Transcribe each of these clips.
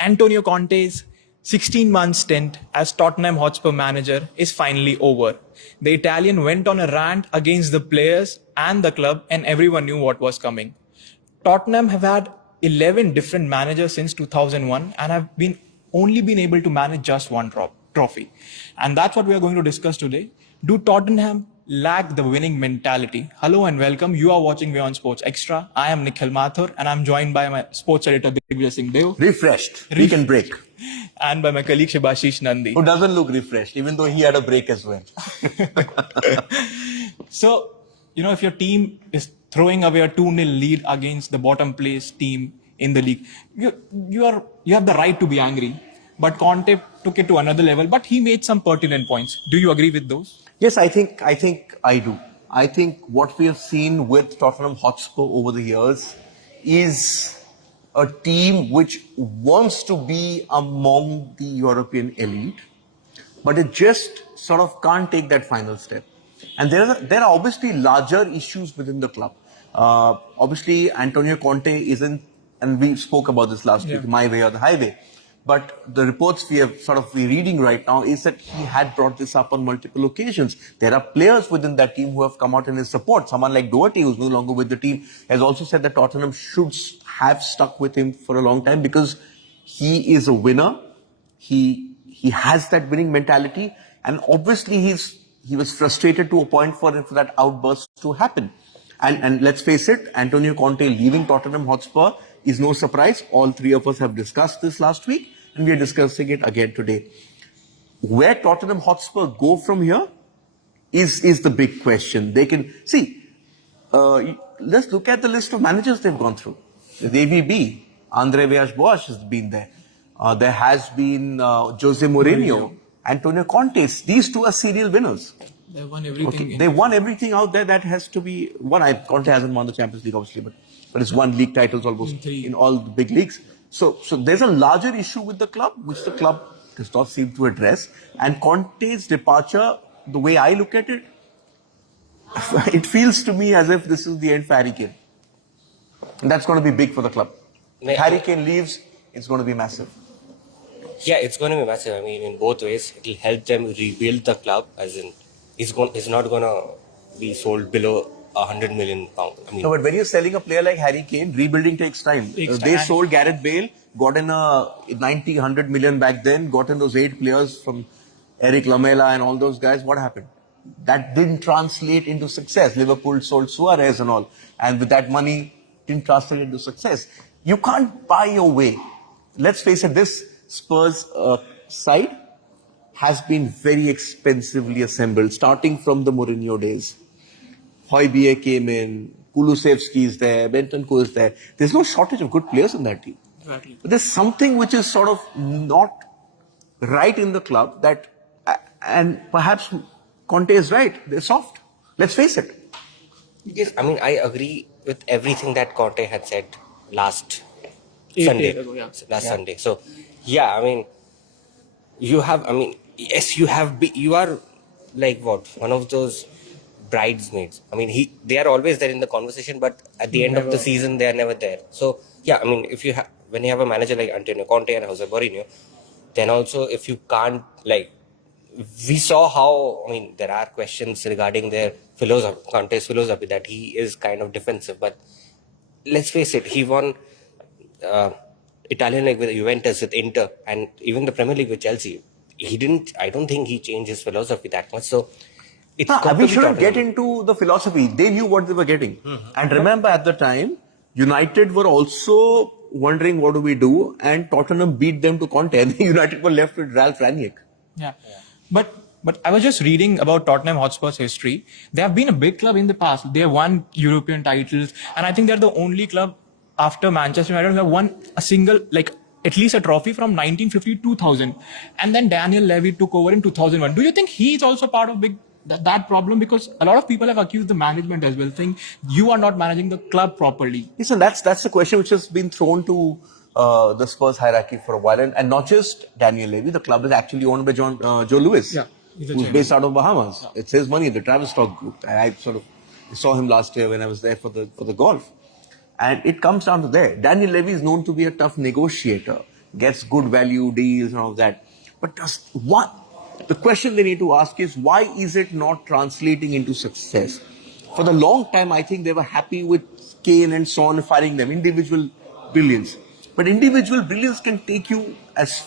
Antonio Conte's 16-month stint as Tottenham Hotspur manager is finally over. The Italian went on a rant against the players and the club, and everyone knew what was coming. Tottenham have had 11 different managers since 2001 and have only been able to manage just one trophy. And that's what we are going to discuss today. Do Tottenham lack the winning mentality? Hello and welcome. You are watching WION Sports Xtra. I am Nikhil Mathur and I'm joined by my sports editor Divya Singh Deo. Refreshed. We can break. And by my colleague Shibashish Nandi. Who doesn't look refreshed, even though he had a break as well. So, if your team is throwing away a 2-0 lead against the bottom place team in the league, you have the right to be angry. But Conte took it to another level, but he made some pertinent points. Do you agree with those? Yes, I think I do. I think what we have seen with Tottenham Hotspur over the years is a team which wants to be among the European elite, but it just sort of can't take that final step. And there are obviously larger issues within the club. Obviously, Antonio Conte isn't, and we spoke about this last week, my way or the highway. But the reports we're reading right now is that he had brought this up on multiple occasions. There are players within that team who have come out in his support. Someone like Doherty, who's no longer with the team, has also said that Tottenham should have stuck with him for a long time because he is a winner. He has that winning mentality, and obviously he was frustrated to a point for that outburst to happen. And let's face it, Antonio Conte leaving Tottenham Hotspur is no surprise. All three of us have discussed this last week, and we are discussing it again today. Where Tottenham Hotspur go from here is the big question. They can see. Let's look at the list of managers they've gone through. Levy B, Andre Villas-Boas has been there. There has been Jose Mourinho, Antonio Conte. These two are serial winners. They won everything. Okay. They won everything out there that has to be won. Conte hasn't won the Champions League, obviously, but it's won league titles almost in all the big leagues. So there's a larger issue with the club, which the club does not seem to address. And Conte's departure, the way I look at it, it feels to me as if this is the end for Harry Kane. And that's going to be big for the club. If Harry Kane leaves, it's going to be massive. Yeah, it's going to be massive. I mean, in both ways, it will help them rebuild the club, as in, he's not going to be sold below £100 million. I mean, no, but when you're selling a player like Harry Kane, rebuilding takes time. They sold Gareth Bale, got in a 90, 100 million back then, got in those 8 players from Eric Lamela and all those guys. What happened? That didn't translate into success. Liverpool sold Suarez and all. And with that money, didn't translate into success. You can't buy your way. Let's face it, this Spurs side has been very expensively assembled, starting from the Mourinho days. Højbjerg came in, Kulusevski is there, Bentancur is there. There's no shortage of good players in that team. Exactly. But there's something which is sort of not right in the club that, and perhaps Conte is right, they're soft. Let's face it. yes, I mean, I agree with everything that Conte had said last Sunday. Sunday. So, yeah, I mean, you are like what? One of those bridesmaids. I mean, they are always there in the conversation, but at the end of the season, they are never there. So, yeah, I mean, when you have a manager like Antonio Conte and Jose Mourinho, then also if you can't, like, we saw how, I mean, there are questions regarding their philosophy, Conte's philosophy, that he is kind of defensive, but let's face it, he won Italian League with Juventus, with Inter, and even the Premier League with Chelsea. I don't think he changed his philosophy that much. So, we shouldn't get into the philosophy. They knew what they were getting. Mm-hmm. And remember, at the time, United were also wondering what do we do, and Tottenham beat them to Conte, and United were left with Ralph Rangnick. Yeah. But I was just reading about Tottenham Hotspur's history. They have been a big club in the past. They have won European titles, and I think they're the only club after Manchester United who have won a single, like, at least a trophy from 1950 to 2000. And then Daniel Levy took over in 2001. Do you think he's also part of that problem? Because a lot of people have accused the management as well, saying you are not managing the club properly. Listen, that's the question which has been thrown to the Spurs hierarchy for a while, and not just Daniel Levy. The club is actually owned by Joe Lewis, who's based out of Bahamas. Yeah. It's his money, the Travis Stock Group. And I sort of saw him last year when I was there for the golf. And it comes down to there. Daniel Levy is known to be a tough negotiator. gets good value deals and all that. But the question they need to ask is, why is it not translating into success? For the long time, I think they were happy with Kane and Son firing them, individual brilliance. But individual brilliance can take you as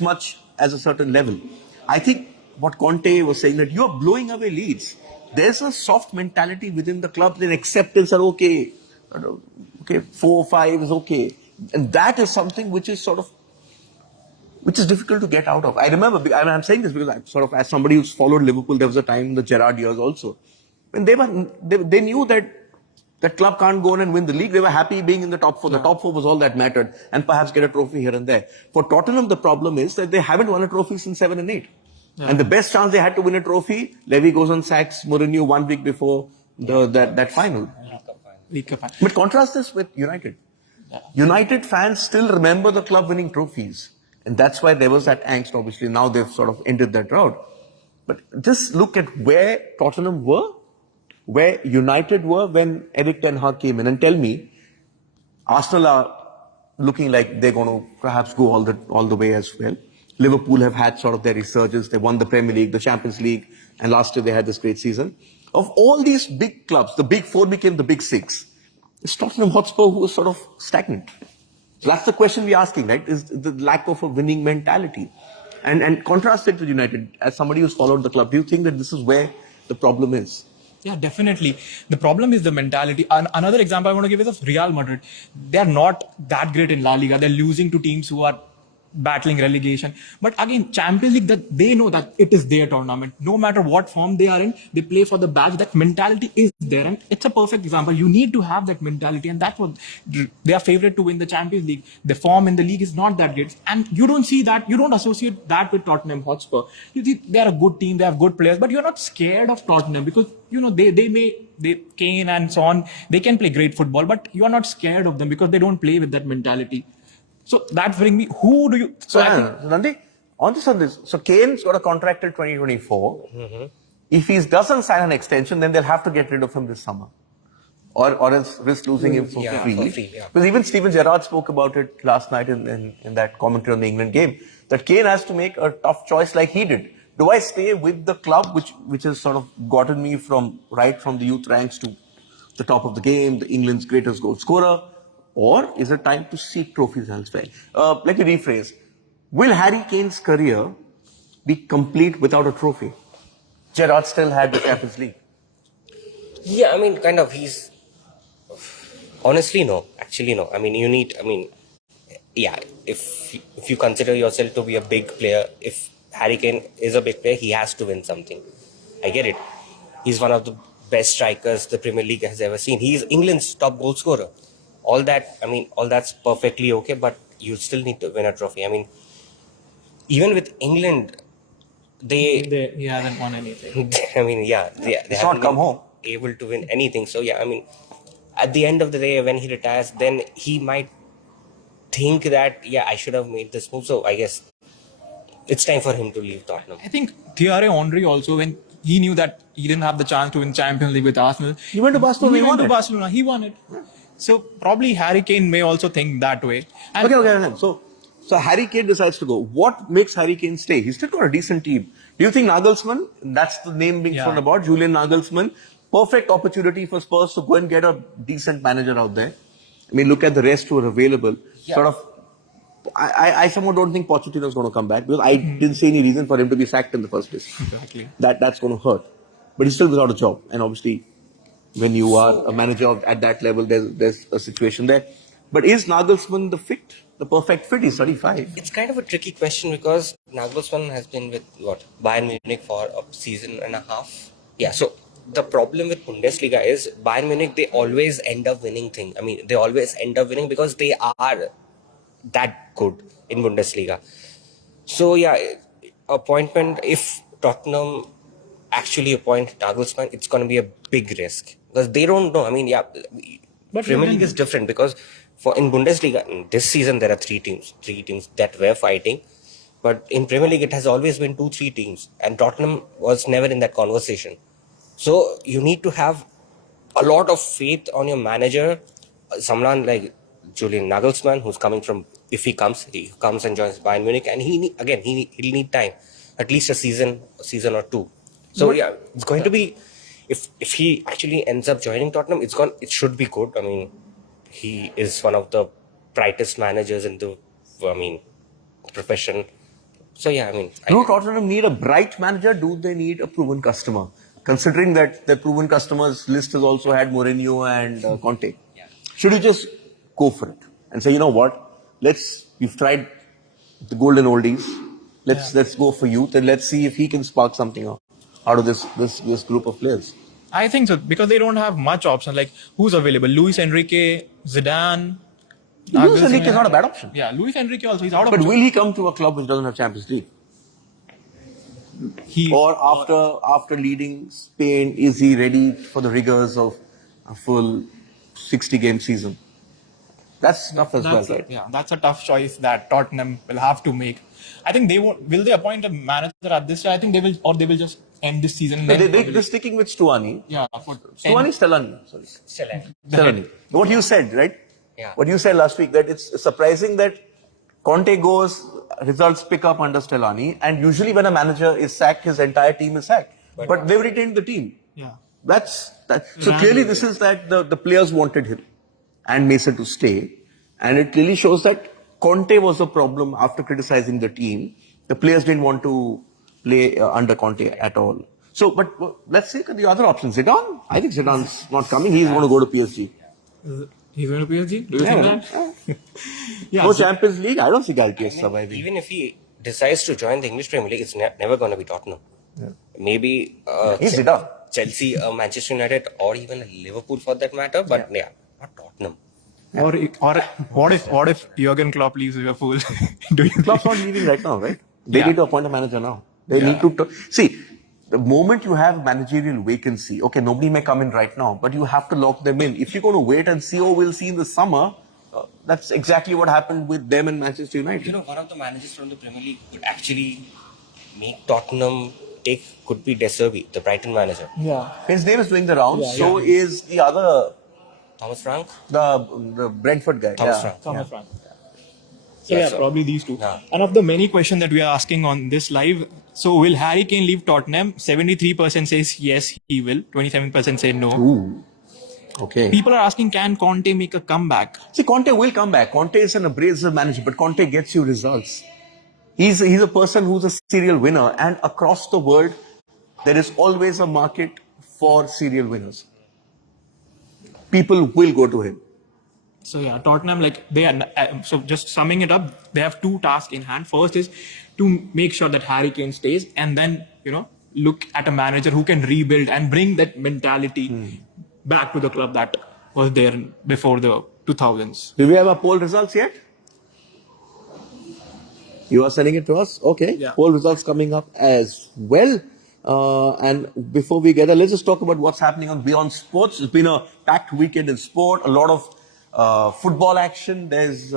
much as a certain level. I think what Conte was saying, that you're blowing away leads. There's a soft mentality within the club, then acceptance that okay, 4-5 is okay. And that is something which is difficult to get out of. I remember, I'm saying this because as somebody who's followed Liverpool, there was a time in the Gerrard years also, when they knew that the club can't go on and win the league. They were happy being in the top four. The top four was all that mattered, and perhaps get a trophy here and there. For Tottenham, the problem is that they haven't won a trophy since 7 and 8. Yeah. And the best chance they had to win a trophy, Levy goes on sacks Mourinho 1 week before that final. League Cup final. But contrast this with United. Yeah. United fans still remember the club winning trophies. And that's why there was that angst, obviously. Now they've sort of ended that route. But just look at where Tottenham were, where United were when Eric Ten Hag came in, and tell me, Arsenal are looking like they're going to perhaps go all the way as well. Liverpool have had sort of their resurgence. They won the Premier League, the Champions League, and last year they had this great season. Of all these big clubs, the big four became the big six. It's Tottenham Hotspur who was sort of stagnant. So that's the question we're asking, right? Is the lack of a winning mentality. And contrast it with United. As somebody who's followed the club, do you think that this is where the problem is? Yeah, definitely. The problem is the mentality. Another example I want to give is of Real Madrid. They are not that great in La Liga. They're losing to teams who are battling relegation. But again, Champions League, that they know that it is their tournament. No matter what form they are in, they play for the badge. That mentality is there. And it's a perfect example. You need to have that mentality. And that's what they are favourite to win the Champions League. The form in the league is not that great. And you don't see that. You don't associate that with Tottenham Hotspur. You see, they are a good team. They have good players. But you're not scared of Tottenham because, you know, Kane and Son, they can play great football. But you are not scared of them because they don't play with that mentality. So that brings me, who do you... So Nandi, on this, so Kane's got a contract till 2024. Mm-hmm. If he doesn't sign an extension, then they'll have to get rid of him this summer. Or else risk losing him for free. Yeah. Because even Steven Gerrard spoke about it last night in that commentary on the England game, that Kane has to make a tough choice like he did. Do I stay with the club, which has sort of gotten me right from the youth ranks to the top of the game, the England's greatest goal scorer? Or is it time to seek trophies elsewhere? Let me rephrase. Will Harry Kane's career be complete without a trophy? Gerrard still had the Champions League. Yeah, I mean, kind of. Honestly, no. Actually, no. I mean, if you consider yourself to be a big player, if Harry Kane is a big player, he has to win something. I get it. He's one of the best strikers the Premier League has ever seen. He's England's top goal scorer. All that's perfectly okay, but you still need to win a trophy. I mean, even with England, he hasn't won anything. I mean, they haven't come able to win anything. So yeah, I mean, at the end of the day, when he retires, then he might think that I should have made this move. So I guess it's time for him to leave Tottenham. I think Thierry Henry also, when he knew that he didn't have the chance to win Champions League with Arsenal, he went to Barcelona. He won it. So probably Harry Kane may also think that way. And okay. So Harry Kane decides to go. What makes Harry Kane stay? He's still got a decent team. Do you think Nagelsmann, that's the name being thrown about, Julian Nagelsmann, perfect opportunity for Spurs to go and get a decent manager out there? I mean, look at the rest who are available. Yeah. I somehow don't think Pochettino's going to come back because I didn't see any reason for him to be sacked in the first place. Exactly. That's going to hurt. But he's still without a job. And obviously, when you are a manager at that level, there's a situation there. But is Nagelsmann the perfect fit? He's 35. It's kind of a tricky question because Nagelsmann has been with Bayern Munich for a season and a half. Yeah, so the problem with Bundesliga is Bayern Munich, they always end up winning things. I mean, they always end up winning because they are that good in Bundesliga. So appointment, if Tottenham actually appoint Nagelsmann, it's going to be a big risk because they don't know. I mean, but Premier League is different because in Bundesliga this season there are three teams that were fighting, but in Premier League it has always been 2-3 teams, and Tottenham was never in that conversation. So you need to have a lot of faith on your manager, someone like Julian Nagelsmann, who's coming from if he comes and joins Bayern Munich, and he'll need time, at least a season or two. So yeah, it's going to be, if he actually ends up joining Tottenham, it should be good. I mean, he is one of the brightest managers in the profession. So yeah, I mean, Do Tottenham need a bright manager? Do they need a proven customer? Considering that the proven customers list has also had Mourinho and Conte. Yeah. Should you just go for it and say, you know what? We've tried the golden oldies. Let's go for youth and let's see if he can spark something out of this group of players. I think so, because they don't have much option. Like, who's available? Luis Enrique, Zidane. Luis Enrique is not a bad option. Yeah, Luis Enrique also, he's out of. But will he come to a club which doesn't have Champions League? After leading Spain, is he ready for the rigors of a full 60-game season? That's tough as well, right? Yeah, that's a tough choice that Tottenham will have to make. I think they won't. Will they appoint a manager at this time? I think they will, or they will just end this season. They're sticking with Stuani. Yeah, Stellani. Stellani. What you said, right? Yeah. What you said last week, that it's surprising that Conte goes, results pick up under Stellani, and usually when a manager is sacked, his entire team is sacked. But they've retained the team. Yeah. So clearly this is that the players wanted him and Mason to stay. And it clearly shows that Conte was a problem after criticizing the team. The players didn't want to play under Conte at all. So, but let's look at the other options. Zidane? I think Zidane's not coming. He's going to go to PSG. He's going to PSG? Do you think that? Yeah, No Champions League? I don't see Galtier surviving. Even if he decides to join the English Premier League, it's never going to be Tottenham. Yeah. Maybe he's Zidane. Chelsea, Manchester United, or even Liverpool for that matter. But yeah, not Tottenham. Or what if Jurgen Klopp leaves Liverpool? Do you Klopp's not leaving right now, right? They need to appoint a manager now. They need to see. The moment you have managerial vacancy, okay, nobody may come in right now, but you have to lock them in. If you're going to wait and see, we'll see in the summer, that's exactly what happened with them and Manchester United. You know, one of the managers from the Premier League could actually make Tottenham could be De Zerbi, the Brighton manager. Yeah. His name is doing the rounds. So is the other... Thomas Frank? The Brentford guy. Thomas Frank. Frank. So probably these two. Yeah. And of the many questions that we are asking on this live, so will Harry Kane leave Tottenham? 73% says yes, he will. 27% say no. Ooh. Okay. People are asking, can Conte make a comeback? See, Conte will come back. Conte is an abrasive manager, but Conte gets you results. He's a person who's a serial winner, and across the world, there is always a market for serial winners. People will go to him. So yeah, Tottenham, like they are. So just summing it up, they have two tasks in hand. First is to make sure that Harry Kane stays, and then look at a manager who can rebuild and bring that mentality back to the club that was there before the 2000s. Do we have our poll results yet? You are sending it to us? Okay. Yeah. Poll results coming up as well. And before we get there, let's just talk about what's happening on WION Sports. It's been a packed weekend in sport, a lot of football action. There's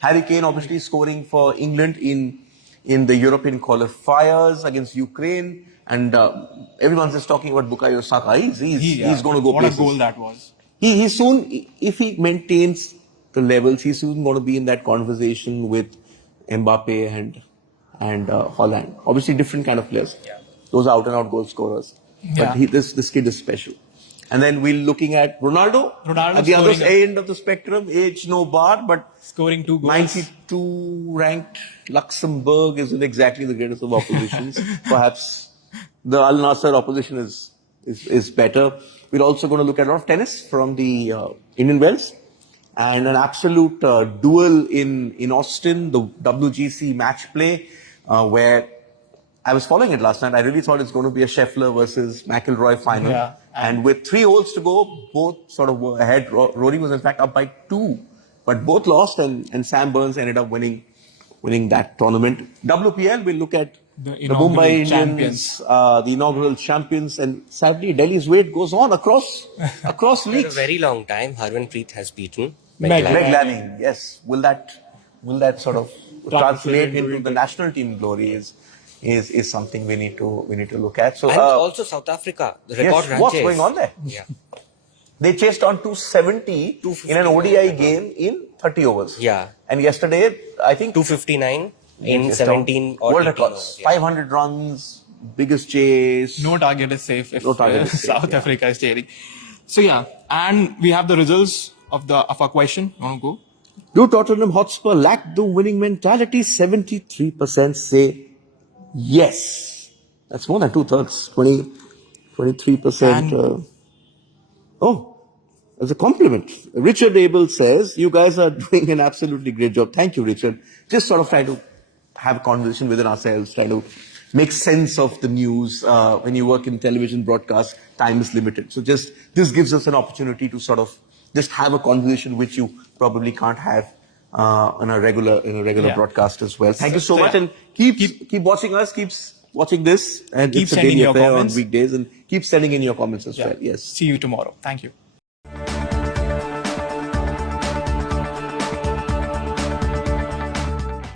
Harry Kane obviously scoring for England in the European qualifiers against Ukraine. And everyone's just talking about Bukayo Saka. He's going to go places. What a goal that was. He soon, if he maintains the levels, he's soon going to be in that conversation with Mbappe and Holland. Obviously different kind of players. Yeah. Those are out-and-out goal scorers. Yeah. But this kid is special. And then we're looking at Ronaldo at the other end of the spectrum. Age no bar, but scoring 2 goals. 92 ranked Luxembourg isn't exactly the greatest of oppositions. Perhaps the Al Nassr opposition is better. We're also going to look at a lot of tennis from the Indian Wells. And an absolute duel in Austin, the WGC match play, where I was following it last night. I really thought it's going to be a Scheffler versus McIlroy final. Yeah. And with 3 holes to go, both sort of were ahead. Rory was in fact up by 2. But both lost and Sam Burns ended up winning that tournament. WPL, we'll look at the Mumbai Indians, the inaugural champions. And sadly, Delhi's wait goes on across leagues. For a very long time, Harmanpreet has beaten Meg Lanning, yes. Will that sort of translate into the national team glory is something we need to look at. So and also South Africa, the record yes, what's going on there? Yeah. They chased on 270 in an ODI game in 30 overs. Yeah. And yesterday, I think 259 in chased 17 down or world 18 records. overs. Yeah. 500 runs, biggest chase. No target is safe if No target is safe, South yeah. Africa is chasing. So yeah, and we have the results of our question. You want to go? Do Tottenham Hotspur lack the winning mentality? 73% say yes. That's more than 2/3. 23%. As a compliment. Richard Abel says, you guys are doing an absolutely great job. Thank you, Richard. Just sort of trying to have a conversation within ourselves, trying to make sense of the news. When you work in television broadcast, time is limited. So this gives us an opportunity to sort of just have a conversation which you probably can't have in a regular broadcast as well. Thank you so much, and keep watching us, keep watching this, and Keep it's a sending daily your affair comments. on weekdays, and keep sending in your comments as well. Yes. See you tomorrow. Thank you.